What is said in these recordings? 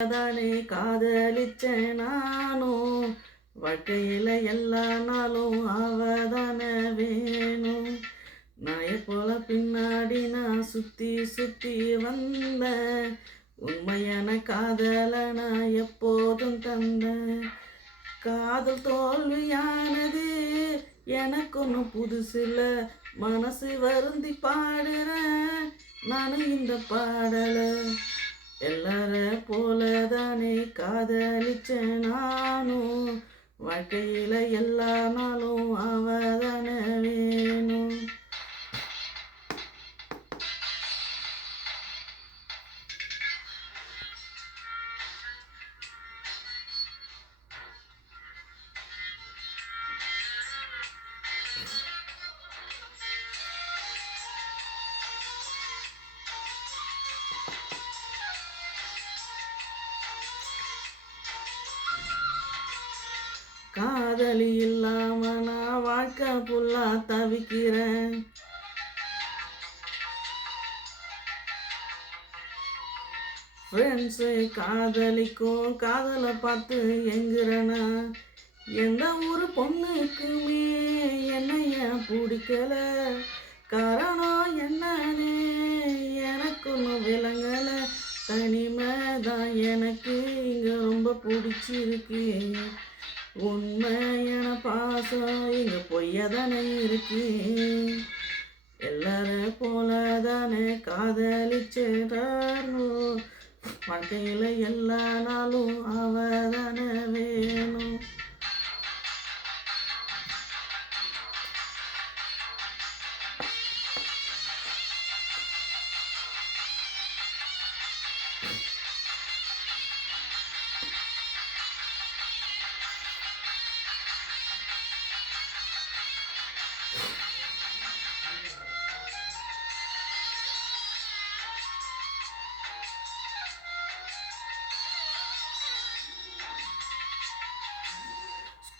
தானே காதலிச்சேன் நானும், வாழ்க்கையில் எல்லா நாளும் அவதானே வேணும். நாயை போல பின்னாடி நான் சுற்றி சுற்றி வந்தேன், உண்மையான காதலை நான் எப்போதும் தந்தேன். காதல் தோல்வியானது எனக்கு ஒன்றும் புதுசில்ல, மனசு வருந்தி பாடுறேன் நானும் இந்த பாடலை. எல்லார போல தானே காதலிச்சேன் நானும், வாழ்க்கையில் எல்லா நாளும் அவதானே வேணும். காதலி இல்லாம நான் வாழ்க்கை புல்லா தவிக்கிறேன். ஃப்ரெண்ட்ஸு காதலிக்கும் காதலை பார்த்து எங்குறேனா, எந்த ஒரு பொண்ணுக்குமே என்னைய பிடிக்கல, காரணம் என்னன்னு எனக்கு ஒன்றும் விளங்கலை. தனிமை தான் எனக்கு இங்கே ரொம்ப பிடிச்சிருக்கு, உண்மையான பாசம் இங்கே பொய்யதானே இருக்கு. எல்லாரும் போல தானே காதலிச்சேரானோ, வாழ்க்கையில் எல்லா நாளும் அவதானே வேணும்.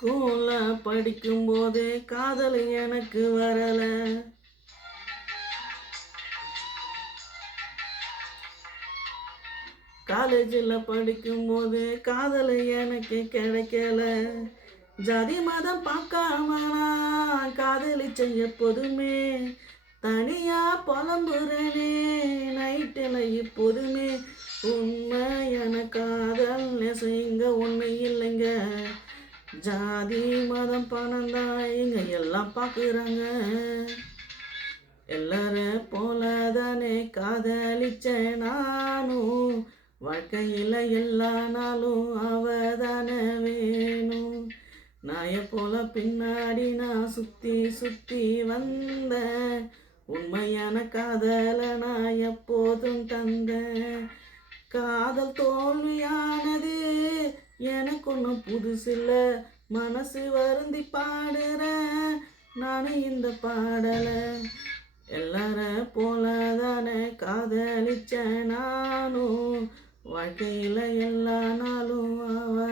ஸ்கூலில் படிக்கும்போதே காதல் எனக்கு வரலை, காலேஜில் படிக்கும்போது காதல் எனக்கு கிடைக்கல. ஜாதி மதம் பார்க்காம நான் காதலிச்ச எப்போதுமே, தனியாக புலம்புறனே நைட்டில் எப்போதுமே. உண்மையான காதல் நெசைங்க ஒன்று இல்லைங்க, ஜாதி மதம் பணம் தான் இங்கே எல்லாம் பார்க்குறாங்க. எல்லாரும் போல தானே காதலிச்சேன் நானும், வாழ்க்கையில் எல்லா நாளும் அவதானே வேணும். நாயை போல பின்னாடி நான் சுற்றி சுற்றி வந்தேன், உண்மையான காதலை நான் எப்போதும் தந்தேன். காதல் தோல்வியானது எனக்கு ஒன்றும் புதுசில்ல, மனசு வருந்தி பாடுறேன் நானும் இந்த பாடலை. எல்லார போல தானே காதலிச்சேன் நானும், வாழ்க்கையில் எல்லா நாளும் அவ